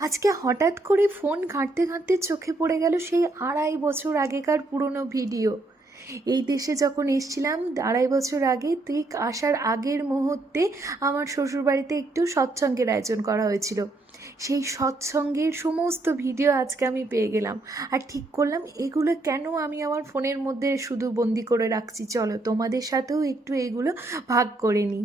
আজকে হঠাৎ করে ফোন ঘাঁটতে ঘাঁটতে চোখে পড়ে গেল সেই আড়াই বছর আগেকার পুরনো ভিডিও। এই দেশে যখন এসছিলাম, আড়াই বছর আগে ঠিক আসার আগের মুহূর্তে আমার শ্বশুরবাড়িতে একটু সৎসঙ্গের আয়োজন করা হয়েছিল। সেই সৎসঙ্গের সমস্ত ভিডিও আজকে আমি পেয়ে গেলাম। আর ঠিক করলাম, এগুলো কেন আমি আমার ফোনের মধ্যে শুধু বন্দি করে রাখছি? চলো তোমাদের সাথেও একটু এগুলো ভাগ করে নিই।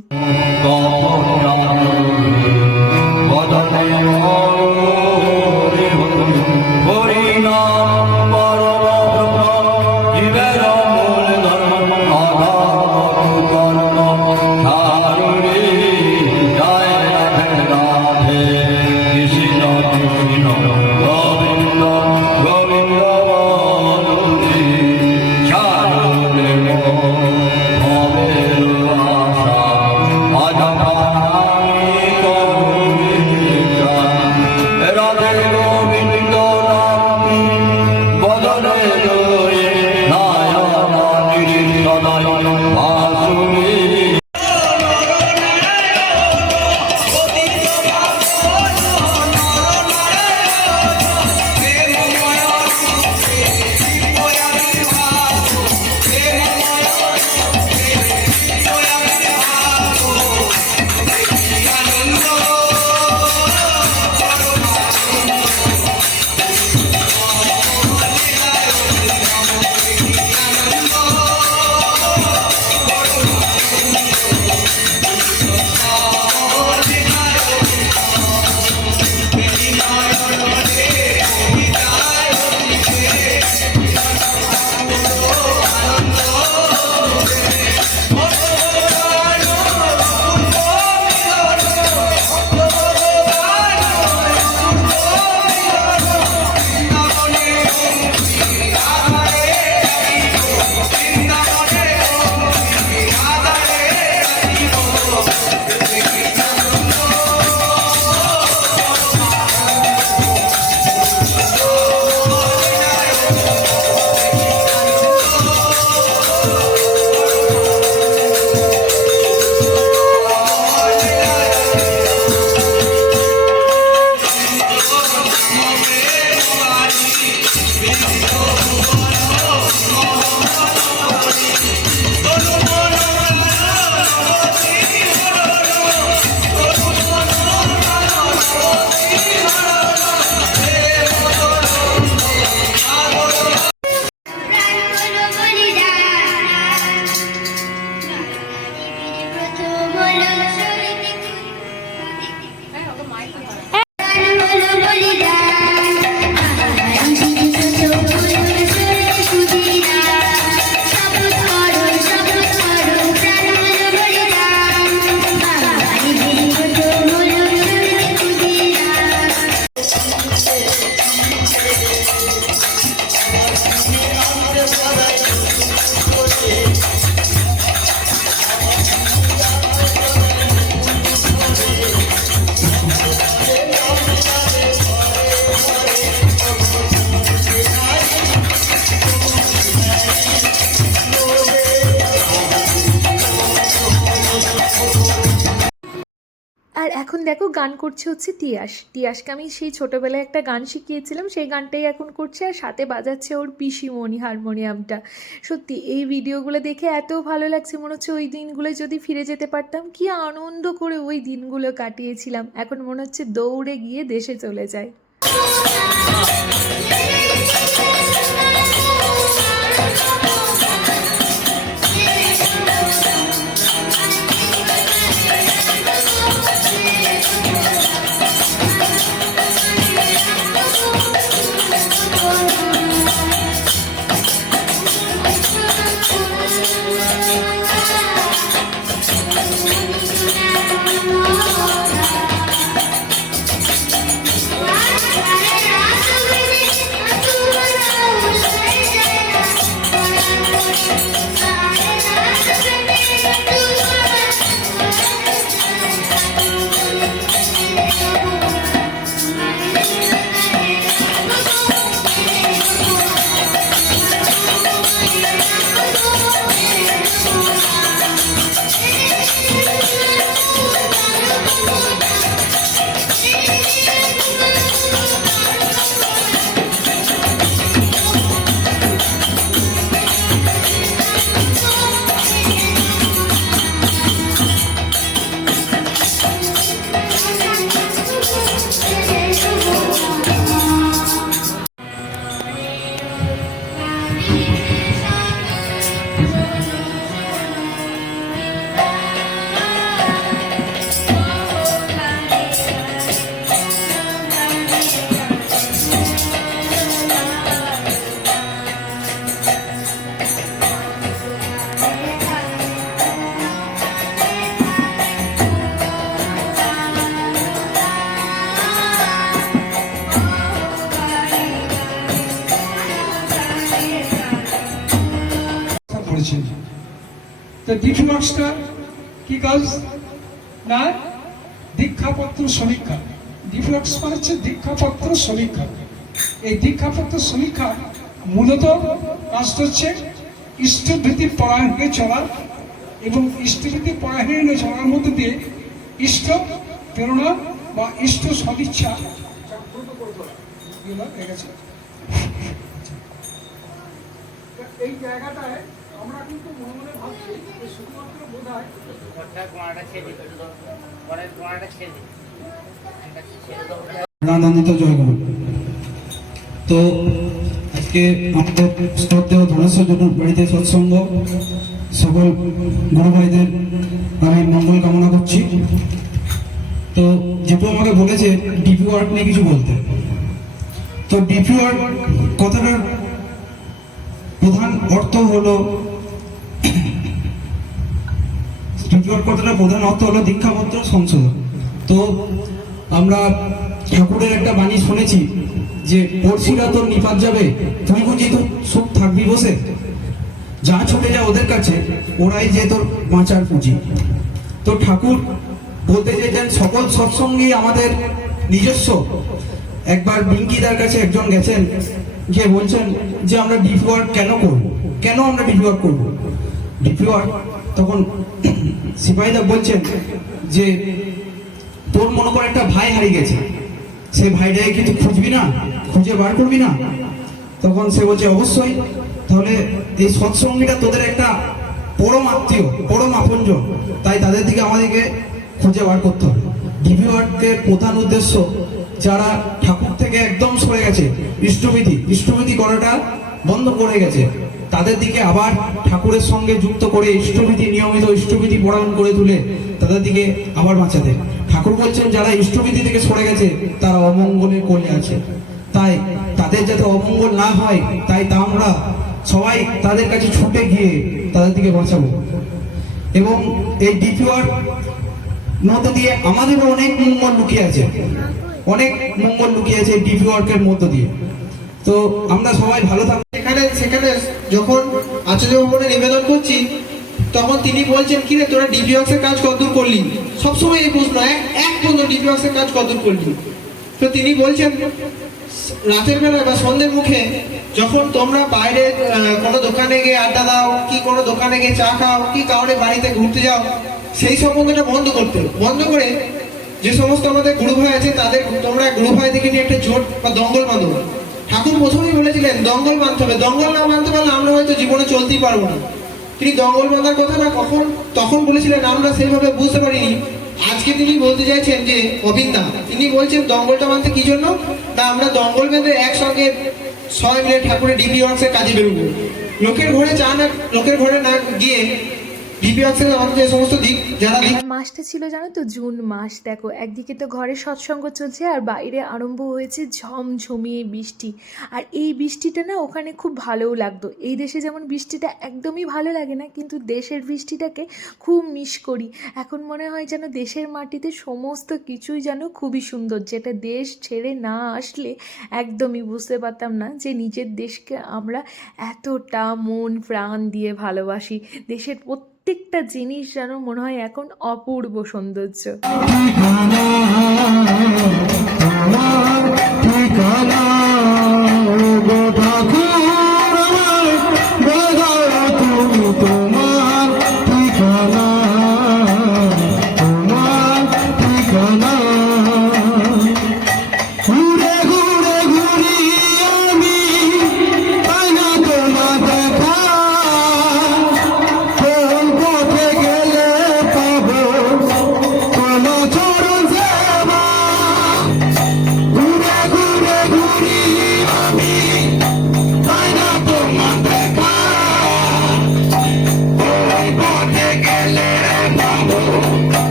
এখন দেখো গান করছে হচ্ছে তিয়াস। তিয়াসকে আমি সেই ছোটোবেলায় একটা গান শিখিয়েছিলাম, সেই গানটাই এখন করছে আর সাথে বাজাচ্ছে ওর পিসিমণি হারমোনিয়ামটা। সত্যি, এই ভিডিওগুলো দেখে এত ভালো লাগছে, মনে হচ্ছে ওই দিনগুলো যদি ফিরে যেতে পারতাম, কি আনন্দ করে ওই দিনগুলো কাটিয়েছিলাম। এখন মনে হচ্ছে দৌড়ে গিয়ে দেশে চলে যায়। তো ডিপি বক্সটা কি কাজ? না? দীক্ষাপত্র সমীক্ষা। ডিফ্লক্স মানে হচ্ছে দীক্ষাপত্র সমীক্ষা। এই দীক্ষাপত্র সমীক্ষা মূলত কাজটা হচ্ছে ইষ্টভীতি পরায়ণ হয়ে চলা এবং ইষ্টভীতি পরায়ণ চলার মধ্যে দিয়ে ইষ্ট প্রেরণা বা ইষ্ট সদিচ্ছা। এই জায়গাটায় আমরা কিন্তু মনে মনে ভাবছি শুধুমাত্র বোধ হয় আনন্দিত জয়গুরু তো আজকে আমাদের শ্রদ্ধেয় ধনেশ্বর জন্য বাড়িতে সৎসঙ্গ সকল গুরু ভাইদের আমি মঙ্গল কামনা করছি। তো যেহেতু আমাকে বলেছে ডিপি ওয়ার্ক নিয়ে কিছু বলতে। তো ডিপি ওয়ার্ক কথাটার প্রধান অর্থ হলো ডিপি প্রধান অর্থ হলো দীক্ষাপত্র সংশোধন। তো আমরা ঠাকুরের একটা বাণী শুনেছি যে পড়শিরা তোর নিপাত যাবে, তুই বুঝি তো সুখ থাকবি বসে? যা ছুটে যা ওদের কাছে, ওরাই যে তোর বাঁচার পুঁজি। তো ঠাকুর বলতে চেয়েছেন সকল সৎসঙ্গী আমাদের নিজস্ব। একবার বিঙ্কিদার কাছে একজন গেছেন, গিয়ে বলছেন যে, আমরা ডিপি কেন করব? কেন আমরা ডিপি ওয়ার্ক করব? ডিপি তখন সিপাহীদা বলছেন যে, তোর মনে কর একটা ভাই হারিয়ে গেছে। সেই ভাইটাকে কি তুই খুঁজবি না? খুঁজে বার করবি না? তখন সে বলছে, অবশ্যই। তাহলে এই সৎসঙ্গীটা তোদের একটা পরম আত্মীয়, পরম আপনজন। তাই তাদের দিকে আমাদেরকে খুঁজে বার করতে হবে। ডিবি ওয়ার্কের প্রধান উদ্দেশ্য, যারা ঠাকুর থেকে একদম সরে গেছে, ইষ্টবিধি ইষ্টবিধি করাটা বন্ধ করে গেছে। তাদের দিকে আবার ঠাকুরের সঙ্গে যুক্ত করে ইষ্টবিধি নিয়মিত ইষ্টবিধি পরায়ণ করে তুলে তাদের দিকে আবার বাঁচাতে। ঠাকুর বলছেন, যারা ইষ্টবিধি থেকে সরে গেছে, তারা অমঙ্গলের কোলে আছে। তাই তাদের যাতে অমঙ্গল না হয়, তাই তা আমরা সবাই তাদের কাছে ছুটে গিয়ে তাদের দিকে বাঁচাবো। এবং এই ডিপিওয়ার মধ্যে দিয়ে আমাদেরও অনেক মঙ্গল লুকিয়ে আছে। অনেক মঙ্গল লুকিয়ে আছে ডিপি ওয়ার্কের মধ্য দিয়ে। তো আমরা সবাই ভালো থাকব। সেখানে সেখানে যখন আচার্য ভবনে নিবেদন করছি, তখন তিনি বলছেন, কি রে, তোরা ডিপিওক্স অক্সের কাজ কতদূর করলি? সবসময় এই প্রশ্ন, এক এক পর্যন্ত ডিপিওক্স অক্সের কাজ কতদূর করলি? তো তিনি বলছেন, রাতের বেলা বা সন্ধ্যের মুখে যখন তোমরা বাইরে কোনো দোকানে গিয়ে আড্ডা দাও, কি কোনো দোকানে গিয়ে চা খাও, কি কাউরে বাড়িতে ঘুরতে যাও, সেই সম্বন্ধটা বন্ধ করতে বন্ধ করে যে সমস্ত আমাদের গুরু আছে, তাদের তোমরা গুরু ভাই থেকে নিয়ে একটা জোট বা দঙ্গল বাঁধো। ঠাকুর প্রথমেই বলেছিলেন, দঙ্গল বাঁধতে হবে। দঙ্গল না বাঁধতে পারলে আমরা হয়তো জীবনে চলতেই পারব না। তিনি দঙ্গল বাঁধার কথা না কখন, তখন বলেছিলেন, আমরা সেইভাবে বুঝতে পারিনি। আজকে তিনি বলতে চাইছেন যে অবিন্দা তিনি বলছেন, দঙ্গলটা বাঁধতে কি জন্য? না, আমরা দঙ্গল বেঁধে একসঙ্গে সবাই মিলে ঠাকুরের ডিপি ওয়ার্কসের কাজে বেরোবো। লোকের ঘরে চা না, লোকের ঘরে না গিয়ে মাসটা ছিল জানো তো, জুন মাস, দেখো, একদিকে তো ঘরে সৎসঙ্গ চলছে আর বাইরে আরম্ভ হয়েছে ঝমঝমিয়ে বৃষ্টি। আর এই বৃষ্টিটা না ওখানে খুব ভালোও লাগতো। এই দেশে যেমন বৃষ্টিটা একদমই ভালো লাগে না, কিন্তু দেশের বৃষ্টিটাকে খুব মিস করি। এখন মনে হয় যেন দেশের মাটিতে সমস্ত কিছুই যেন খুবই সুন্দর, যেটা দেশ ছেড়ে না আসলে একদমই বুঝতে পারতাম না যে নিজের দেশকে আমরা এতটা মন প্রাণ দিয়ে ভালোবাসি। দেশের প্রত্যেকটা জিনিস যেন মনে হয় এখন অপূর্ব সৌন্দর্য।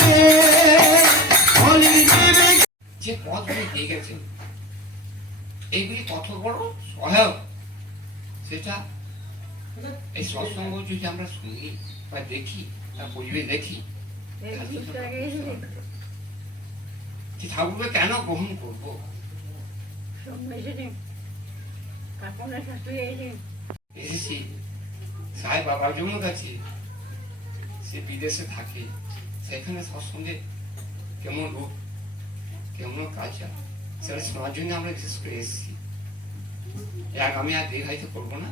রে হলি দেবে যে পথগুলি দিয়ে গেছেন এইগুলি কত বড়? সহায়ক। সেটা এই সৎসঙ্গ যদি আমরা শুনি বা দেখি বা পরিবেশ দেখি ঠাকুরকে কেন গ্রহণ করব? এসেছি। বাবার জন্য কাছে সে বিদেশে থাকে। সেখানে সৎসঙ্গে কেমন রূপ, কেমন কাজা সেটা শোনার জন্য আমরা বিশেষ করে এসেছি। এক আমি আর দীর্ঘায়িত করব না।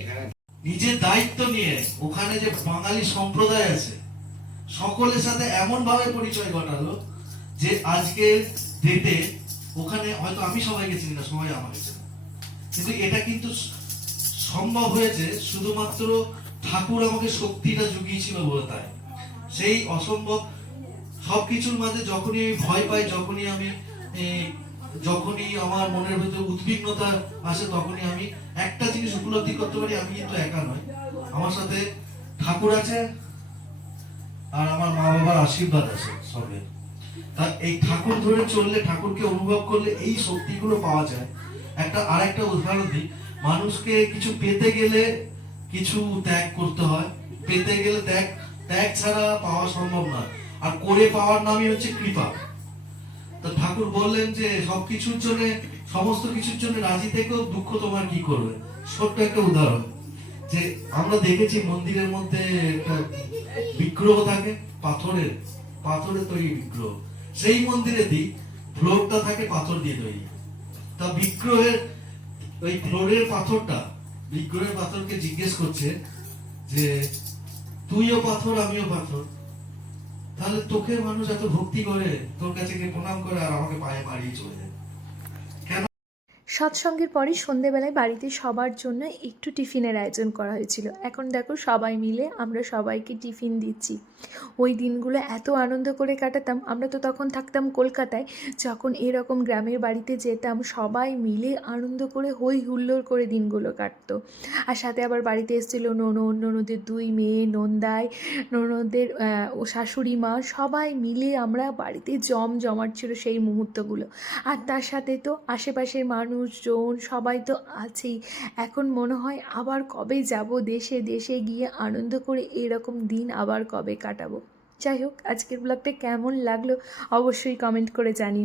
এখানে নিজের দায়িত্ব নিয়ে ওখানে যে বাঙালি সম্প্রদায় আছে সকলের সাথে এমন ভাবে পরিচয় ঘটালো যে আজকের ডেটে ওখানে হয়তো আমি সবাইকে চিনি না, সবাই আমাকে চেনে কিন্তু এটা কিন্তু সম্ভব হয়েছে শুধুমাত্র ঠাকুর আমাকে শক্তিটা জুগিয়েছিল বলে তাই। সেই অসম্ভব সবকিছুর মাঝে যখনই আমি ভয় পাই, যখনই আমি যখনই আমার মনের ভিতরে উদ্বিগ্নতা আসে, তখনই আমি একটা জিনিস উপলব্ধি করতে পারি, আমি কিন্তু একা নয় আমার সাথে ঠাকুর আছে আর আমার মা বাবার আশীর্বাদ আছে সবে। তা এই ঠাকুর ধরে চললে, ঠাকুরকে অনুভব করলে এই শক্তিগুলো পাওয়া যায়। একটা, আরেকটা উদাহরণ দিই। মানুষকে কিছু পেতে গেলে কিছু ত্যাগ করতে হয়। পেতে গেলে ত্যাগ ত্যাগ ছাড়া পাওয়া সম্ভব না। আর করে পাওয়ার নামই হচ্ছে কৃপা। তো ঠাকুর বললেন যে, সবকিছুর জন্য, সমস্ত কিছুর জন্য রাজি থেকেও দুঃখ তোমার কি করবে? ছোট্ট একটা উদাহরণ। যে আমরা দেখেছি মন্দিরের মধ্যে একটা বিগ্রহ থাকে, পাথরের পাথরের তৈরি বিগ্রহ। সেই মন্দিরে দি ফ্লোরটা থাকে, পাথর দিয়ে তৈরি। তা বিগ্রহের, ওই ফ্লোরের পাথরটা, বিগ্রহের পাথরকে জিজ্ঞেস করছে যে, তুইও পাথর, আমিও পাথর? তাহলে তোকে মানুষ এত ভক্তি করে, তোর কাছে প্রণাম করে আর আমাকে পায়ে মারিয়ে চলে যায়। সৎসঙ্গের পরে সন্ধেবেলায় বাড়িতে সবার জন্য একটু টিফিনের আয়োজন করা হয়েছিল। এখন দেখো সবাই মিলে আমরা সবাইকে টিফিন দিচ্ছি। ওই দিনগুলো এত আনন্দ করে কাটাতাম। আমরা তো তখন থাকতাম কলকাতায়। যখন এরকম গ্রামের বাড়িতে যেতাম, সবাই মিলে আনন্দ করে হই হুল্লোড় করে দিনগুলো কাটতো। আর সাথে আবার বাড়িতে এসেছিল ননদ, ননদের দুই মেয়ে, নন্দাই, ননদের ও শাশুড়ি মা, সবাই মিলে আমরা বাড়িতে জম জমাট ছিল সেই মুহূর্তগুলো। আর তার সাথে তো আশেপাশের মানুষজন সবাই তো আছেই। এখন মনে হয় আবার কবে যাব দেশে দেশে গিয়ে আনন্দ করে এরকম দিন আবার কবে কাটাবো। যাই হোক, আজকের ব্লগটা কেমন লাগল অবশ্যই কমেন্ট করে জানিও।